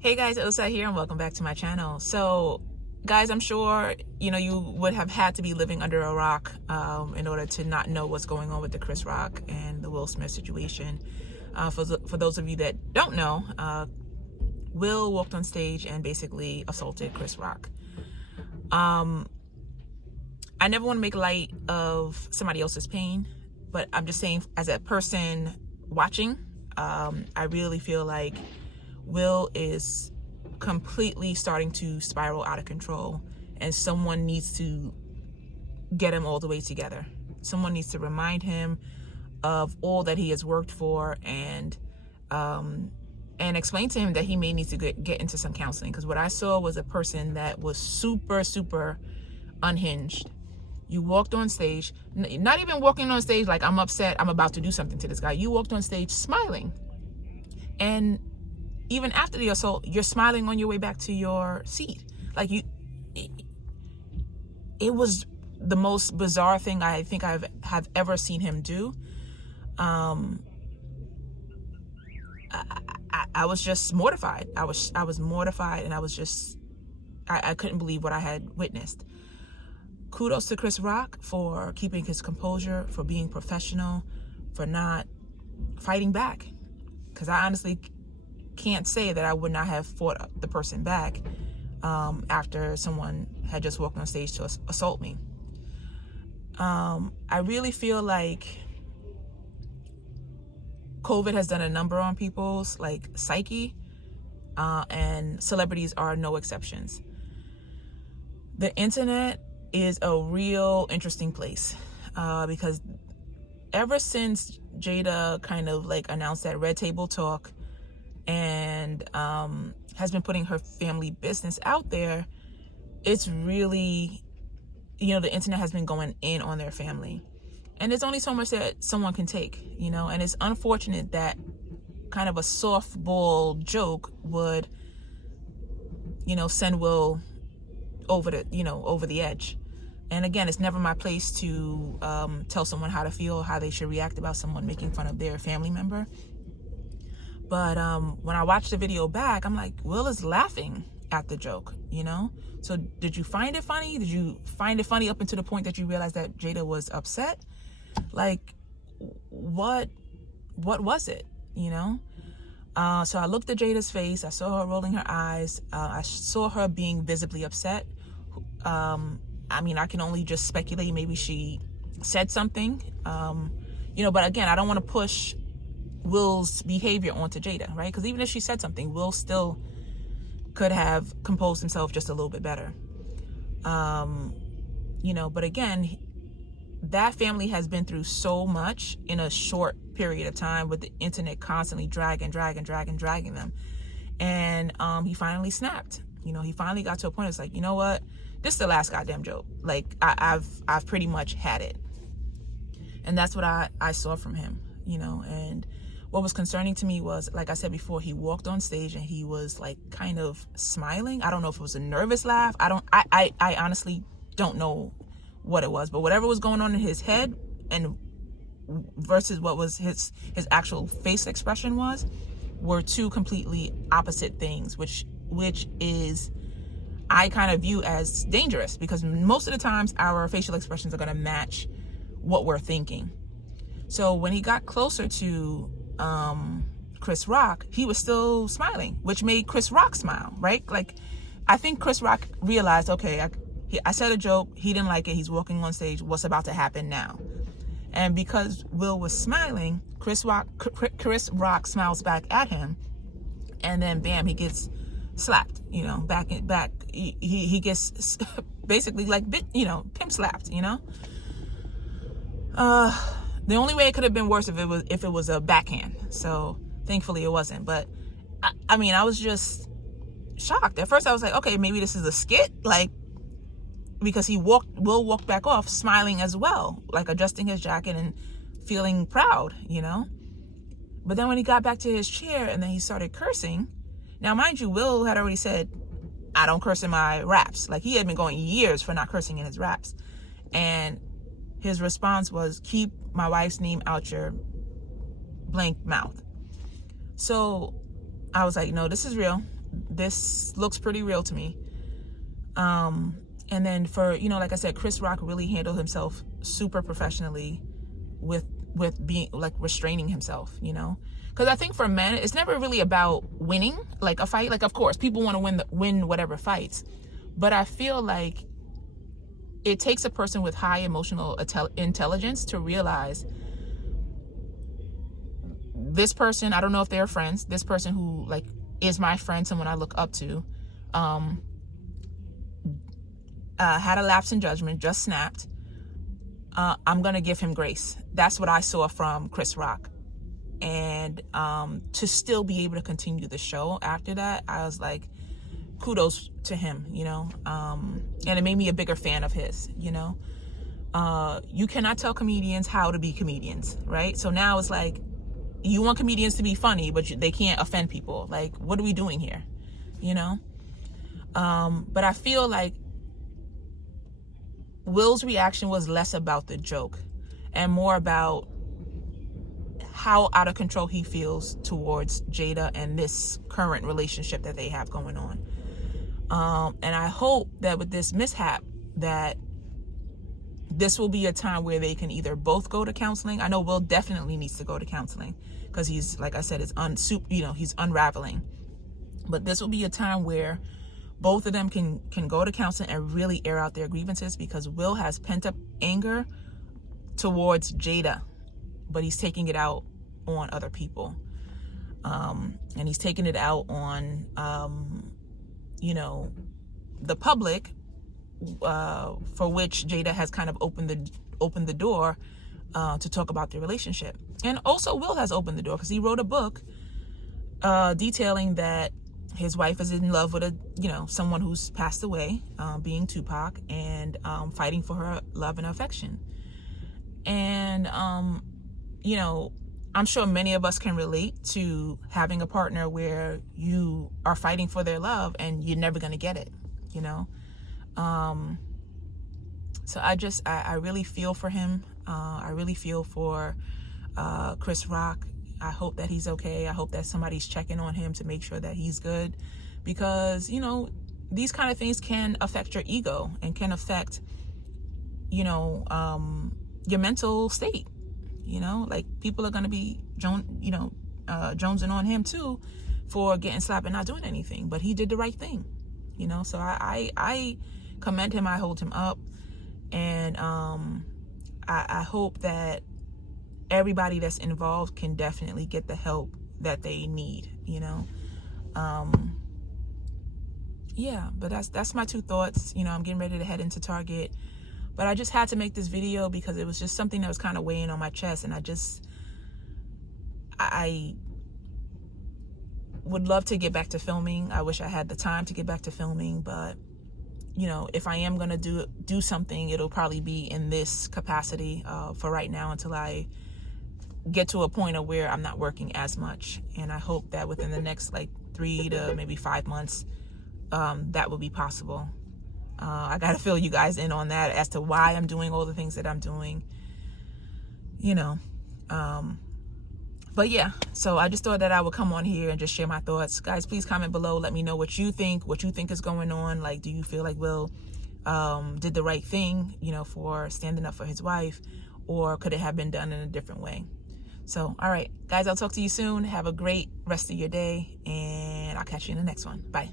Hey guys, Osato here and welcome back to my channel. So guys, I'm sure you would have had to be living under a rock in order to not know what's going on with the Chris Rock and the Will Smith situation. For those of you that don't know, Will walked on stage and basically assaulted Chris Rock. I never want to make light of somebody else's pain, but I'm just saying, as a person watching, I really feel like Will is completely starting to spiral out of control, and someone needs to get him all the way together. Someone needs to remind him of all that he has worked for, and explain to him that he may need to get into some counseling, because what I saw was a person that was super unhinged. You walked on stage, not even walking on stage like I'm upset, I'm about to do something to this guy. You walked on stage smiling, and even after the assault, you're smiling on your way back to your seat. Like it was the most bizarre thing I think have ever seen him do. I was just mortified. I was mortified, and I couldn't believe what I had witnessed. Kudos to Chris Rock for keeping his composure, for being professional, for not fighting back. Because I honestly can't say that I would not have fought the person back after someone had just walked on stage to assault me. I really feel like COVID has done a number on people's psyche, and celebrities are no exceptions. The internet is a real interesting place, because ever since Jada kind of announced that Red Table Talk and has been putting her family business out there, it's really, the internet has been going in on their family. And there's only so much that someone can take, and it's unfortunate that kind of a softball joke would, send Will over the edge. And again, it's never my place to tell someone how to feel, how they should react about someone making fun of their family member. But when I watched the video back, I'm like, Will is laughing at the joke, So did you find it funny? Did you find it funny up until the point that you realized that Jada was upset? What was it, So I looked at Jada's face. I saw her rolling her eyes. I saw her being visibly upset. I can only just speculate. Maybe she said something, but again, I don't want to push Will's behavior onto Jada, right? Because even if she said something, Will still could have composed himself just a little bit better. But again, that family has been through so much in a short period of time, with the internet constantly dragging them. And he finally snapped. He finally got to a point. It's like, you know what? This is the last goddamn joke. I've pretty much had it. And that's what I saw from him, and what was concerning to me was, like I said before, he walked on stage and he was kind of smiling. I don't know if it was a nervous laugh. I honestly don't know what it was, but whatever was going on in his head and versus what was his actual face expression were two completely opposite things, which is, I kind of view as dangerous, because most of the times our facial expressions are going to match what we're thinking. So when he got closer to Chris Rock, he was still smiling, which made Chris Rock smile, right? I think Chris Rock realized, okay, I said a joke, he didn't like it, he's walking on stage, what's about to happen now? And because Will was smiling, Chris Rock smiles back at him, and then bam, he gets slapped, back. He gets basically pimp slapped, The only way it could have been worse if it was a backhand. So thankfully it wasn't. But I was just shocked. At first I was like, okay, maybe this is a skit, because Will walked back off smiling as well, adjusting his jacket and feeling proud, But then when he got back to his chair and then he started cursing. Now, mind you, Will had already said, I don't curse in my raps. He had been going years for not cursing in his raps. And his response was, keep my wife's name out your blank mouth. So I was like, no, this is real. this looks pretty real to me. And then for, like I said, Chris Rock really handled himself super professionally with being like restraining himself, because I think for men, it's never really about winning like a fight. Like, of course, people want to win whatever fights, but I feel like it takes a person with high emotional intelligence to realize this person, I don't know if they're friends, this person who like is my friend, someone I look up to, had a lapse in judgment, just snapped. I'm going to give him grace. That's what I saw from Chris Rock. And to still be able to continue the show after that, I was like, kudos to him, and it made me a bigger fan of his. You cannot tell comedians how to be comedians, right? So now it's like, you want comedians to be funny, but they can't offend people. Like, what are we doing here? But I feel like Will's reaction was less about the joke and more about how out of control he feels towards Jada and this current relationship that they have going on. And I hope that with this mishap, that this will be a time where they can either both go to counseling. I know Will definitely needs to go to counseling because he's, like I said, he's unraveling. But this will be a time where both of them can go to counseling and really air out their grievances, because Will has pent up anger towards Jada, but he's taking it out on other people. And he's taking it out on, the public, for which Jada has kind of opened the door to talk about their relationship. And also Will has opened the door because he wrote a book detailing that his wife is in love with someone who's passed away, being Tupac, and fighting for her love and affection. And I'm sure many of us can relate to having a partner where you are fighting for their love and you're never going to get it, So I really feel for him. I really feel for Chris Rock. I hope that he's okay. I hope that somebody's checking on him to make sure that he's good, because, these kind of things can affect your ego and can affect, your mental state. Like, people are going to be jonesing on him too for getting slapped and not doing anything, but he did the right thing, so I commend him. I hold him up, and I hope that everybody that's involved can definitely get the help that they need, yeah, but that's my two thoughts. I'm getting ready to head into Target, but I just had to make this video because it was just something that was kind of weighing on my chest, and I would love to get back to filming. I wish I had the time to get back to filming, but if I am going to do something, it'll probably be in this capacity for right now, until I get to a point of where I'm not working as much. And I hope that within the next 3 to maybe 5 months, that will be possible. I got to fill you guys in on that as to why I'm doing all the things that I'm doing, but yeah, so I just thought that I would come on here and just share my thoughts. Guys, please comment below. Let me know what you think is going on. Like, do you feel like Will did the right thing, for standing up for his wife, or could it have been done in a different way? So, all right, guys, I'll talk to you soon. Have a great rest of your day, and I'll catch you in the next one. Bye.